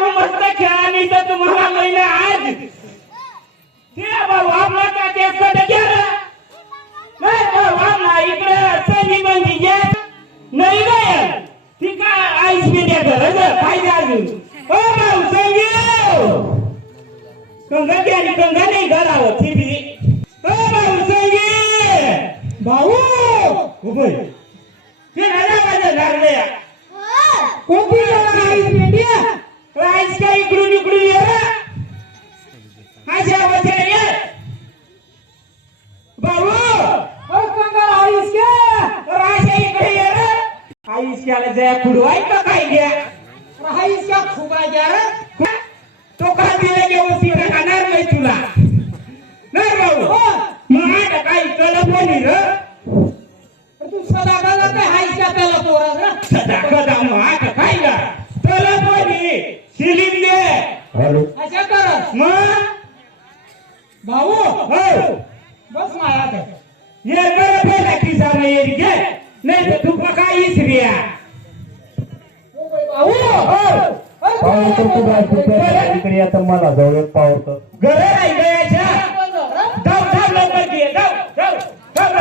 Media मस्त खेळा नाही तर तुम्हाला महिना आज. ते बाबू का गेला नाही इकडे संधी बंदी घे नाही काय ती काय आईच मीडिया गरज काय अजून? ओ भाऊ संगी! कंगा गेली कंगा नाही घरावर ती बी. ओ भाऊ संगी! भाऊ! उभय ते राजा माझ्या लागले कोणती आईच मीडिया आईच काय इकडून इकडून ये. माझ्या वचने ये. भाऊ ओ कंगा आईस के राजा इकडे ये रे. आईस क्याला जया खुडवाय का काय घ्या? आईस क्या खुबा घ्या तो का दिले गे इकडे आता मला जवळ पावतो घर गयाच्या जाऊ जाऊ लवकर घे जाऊ जाऊ जाऊ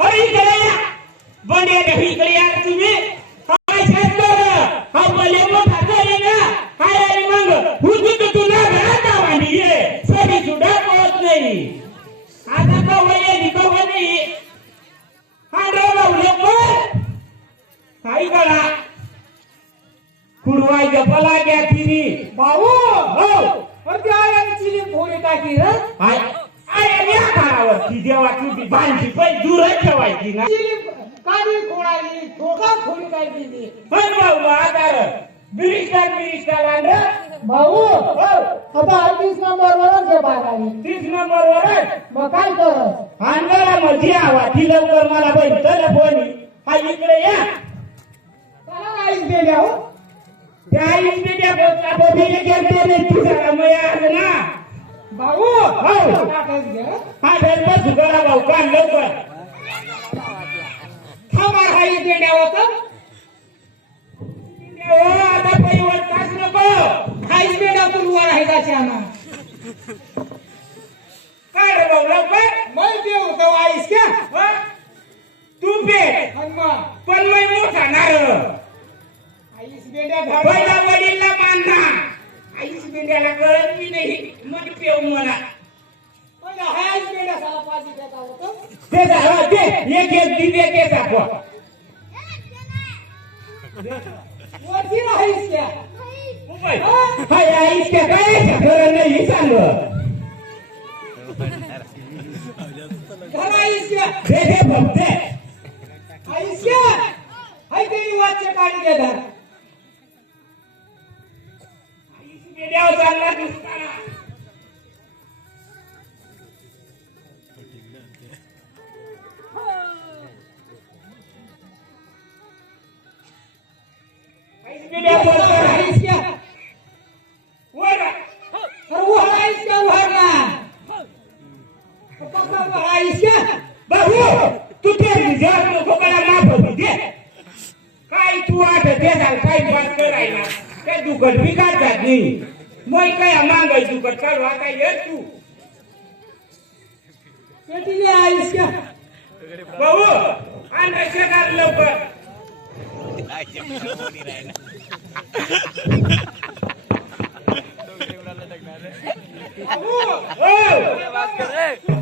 अरे इकडे या इकडे या तुम्ही शेतकर हा बोले मोठा करे ना मग हुजू तू तुला घरात आवानी ये सरी सुद्धा नाही आता नाही हा रे भाऊ लवकर करा कुडवाय गपला गया तिरी भाऊ हो. पर त्या आयाची फोडी टाकी रे आय आय या कारावर ती देवा तुझी बांधी पण दूर ठेवायची ना काढी खोडाली ठोका खोडी काय दिली? पण भाऊ आधार. बिरिस्टर बिरिस्टर आण भाऊ हो. आता अडतीस नंबर वरच आहे बागारी तीस नंबर वर आहे. मग काय आवा ती लवकर मला बैल टेलिफोन हा इकडे या. गेल्या हो. त्या रे तुझा मया आज ना भाऊ हो. हा धर्म सुधारा भाऊ लवकर. होत. ओ, आता परिवर्तन नको. आईस गेल्या तुलवर आहे त्याच्यानं काय रे भाऊ लवकर. मग ते होतं आईस क्या वा? तू मग? पण मै मोठा नार आईस गेल्या पहिला वडीलला मानना आईस मेंढ्याला कळत बी नाही. मन पेव मला. आईस गेल्या साला पाच देता होतं. ते हा, ते एक एक दी एक एक दाखवा. वरती आईस क्या उभय. हाय आईस काय काय? खरं नाही सांग. घरा आईस क्या हे हे भक्ते आईस क्या हाय ते वाचे काढी देतात काढतात नाही मग काय मागाय दुकट काढू आता ये तू पेटी आईस क्या भाऊ आण शेकार लवकर हो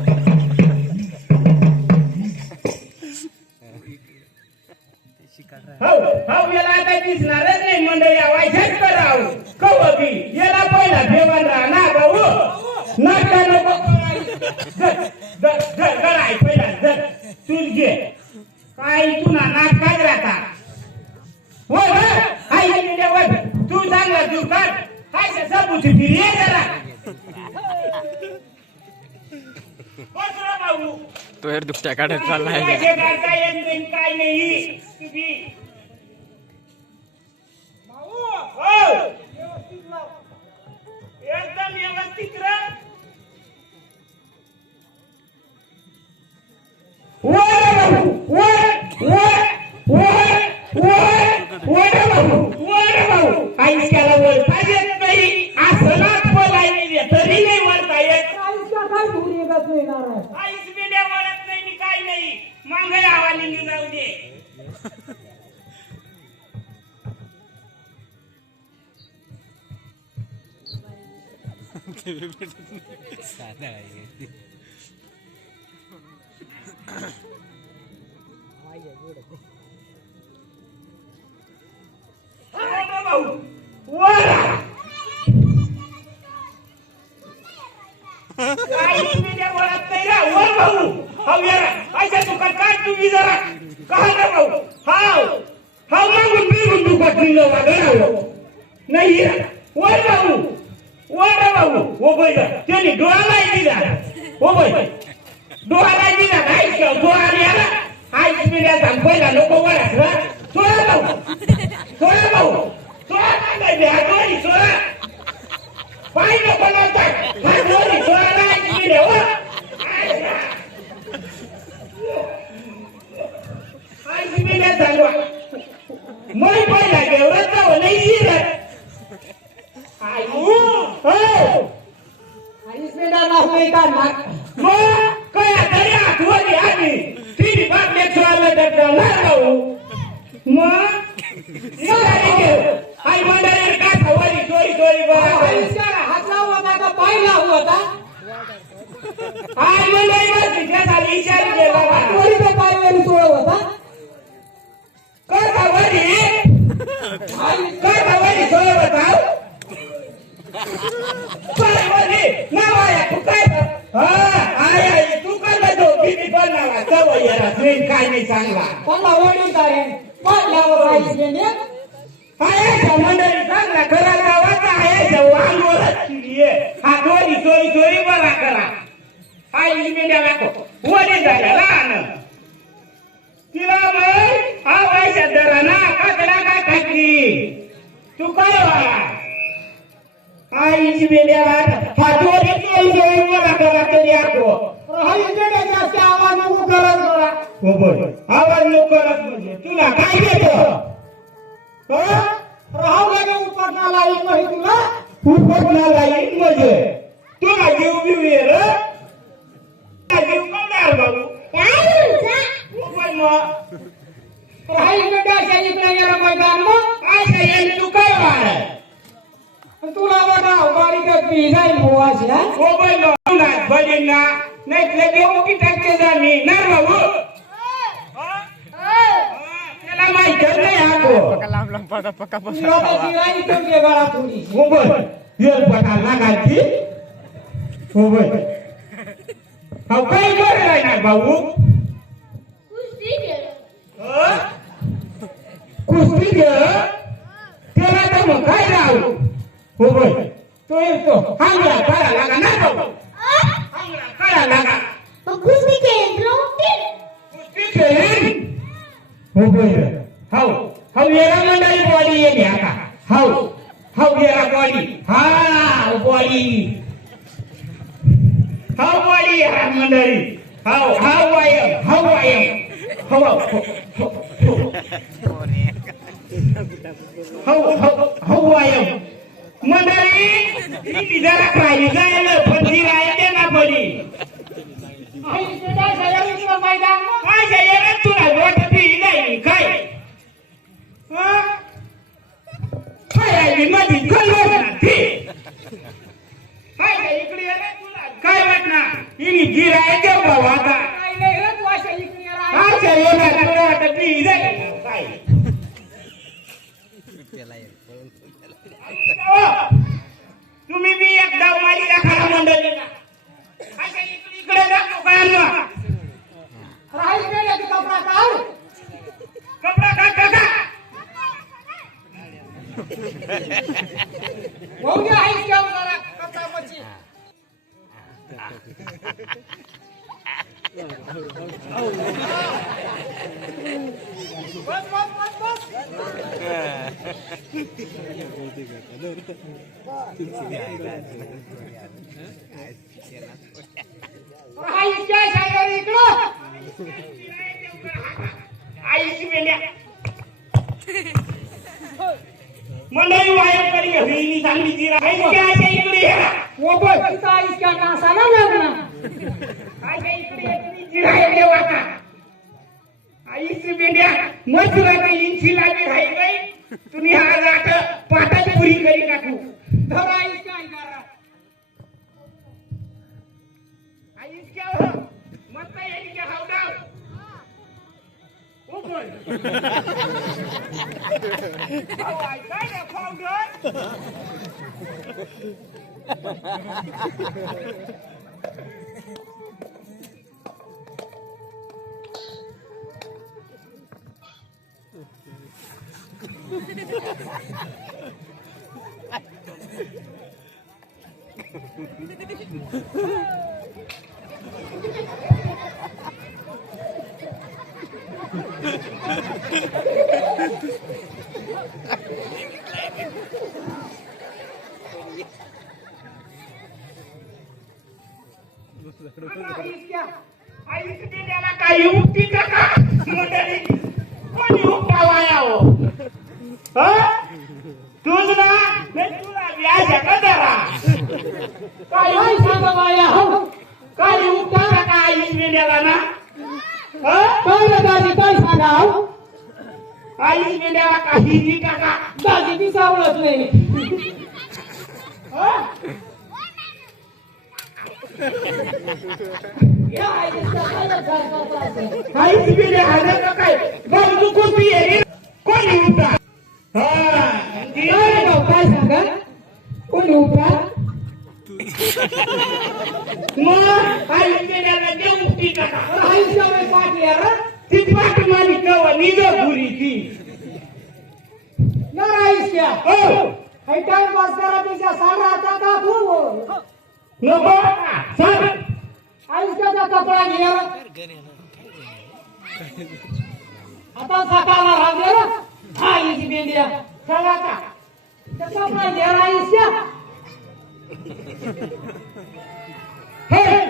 हो हो याला आता दिसणारच नाही मंडळी व्हायच्याच करावं कव बी याला पहिला जेवण राहणार भाऊ. नाटका नको गळाय पहिला जर. तूच घे. काय तुला नाटकाच राहता? गेले होय. तू चांगला तू काढ. हाय सबूत फिरी जरा. तो यार दुपट्या काढत चाललाय. एकदम व्यवस्थित आईस्क्याला वळता असं लागत नाही तरी नाही वळता येत आईस्क्या काय दूर येतच नाही. नारायण नाही काय नाही मग आवाने भाऊ वळा आईस बिड्या वळत नाही वर भाऊ हाव यार आयच्या दुकान काय तुम्ही जरा कहा ना भाऊ हाव हाव मागून बिगून दुकान तुला वागणार नाही रा. वर भाऊ वर भाऊ ओ बाई त्याने डोळा नाही दिला ओ बाई डोळा ट्रेन काय नाही चांगला. कोणता वडील काय पाय लावला आईस पेंड्या आहे मंडळी चांगला करा गावाचा आयाच्या वांगोरच आहे हा चोरी चोरी चोरी बरा करा आई मेंढ्या दाखव वडे झाल्या लहान तिला मग हा वयशात जरा ना काकडा काय खायची तू काय वाला आईची मेंढ्या हा चोरी चोरी चोरी बरा करा तरी आको राहाई पेंड्या जास्त आवाज नको करत आवाज नको करत म्हणजे तुला काय घेतो राहू लागे उपटणाला येईल नाही तुला उपटणाला येईल म्हणजे. तुला जीव बिव ये तुला जीव करणार बाबू. उपाय मग इकडे गेला मैदान मग. काय काय तू काय वाढ तुला बघा बारीक पी जाईल मोवाशी हा. मग तुला बलींना नाही उभी टाकते जा मी. ना बाबू. त्याला माहीत नाही आको पक्का लांब लांब पका पक्का तुला त्याची राणी तुमच्या गळा थोडी उभं येल पटा लागायची उभं हा काय करायला ना भाऊ हं? कुस्ती खेळ त्याला तर मग काय राहू हो बोल तो येतो हांगला करा लागा ना भाऊ हांगला करा लागा कुस्ती खेळीन हो बोल हाव हाव येरा मंडळी बॉडी येते आता हाव हाव येरा बॉडी हा बॉडी हाव बॉडी येरा मंडळी हाव हाव वायम हाव वायम हाव हाव हाव हाव हाव वायम मंडळी ही जरा खाली जायला पण ती राहते ना बडी आईस पेंड्या अशा इकडे मैदान मग काय जायला तुला गोट पी नाही काय हं? काय आहे मध्ये कलर ती काय काय इकडे ये रे तुला काय वाटणार? हिनी गिरा आहे देव भाऊ आता. काय नाही रे तू अशा इकडे ये रे. काय जायला तुला वाटत पी जाईल काय? अहो, तुम्ही बी एक डाव मारी खरा मंडळीला अशा इकडे इकडे जातो काय ना राहाई पेंड्याचा कपडा काढ कपडा का काका जरा कपडा मच्छी बस बस बस बस आईस काय सांगा इकडं आईची मेंढ्या मंडळी वायर करी होईल चांगली ती राहील की अशा तिचा इसक्या कासाला लागला आईच्या इकडे जिरायले वाटा आईच मेंढ्या मजुरा इंची लागे राहिले तुम्ही हा राट पाटा पुरी करी टाकू धरा आईस काय करा आईस क्या मत येईल क्या हावडाव उकळ हाव आय काय founder Ha ha ha ha! काही युक्ती का का मंडळी हो? तूच ना तुला व्याज का जरा सांगा हो काय उपटा का आईस ना काय रे दाजी काय सांगा हो आईस मेंढ्याला काही का दाजी ती सावळत नाही काहीच बिले हाणं का काय गमजू कोणती कोणी उपटा काय सांगा कोणी उठा मग आईस का ती पाठ मारी कवा ती हो काही टाइम पास करापेक्षा सांगा आता का खूप नको आता. आयुष्याचा कपडा घे आता सकाळला राहते हा इजी मेंढ्या. चला का कपडा घे आयुष्या हे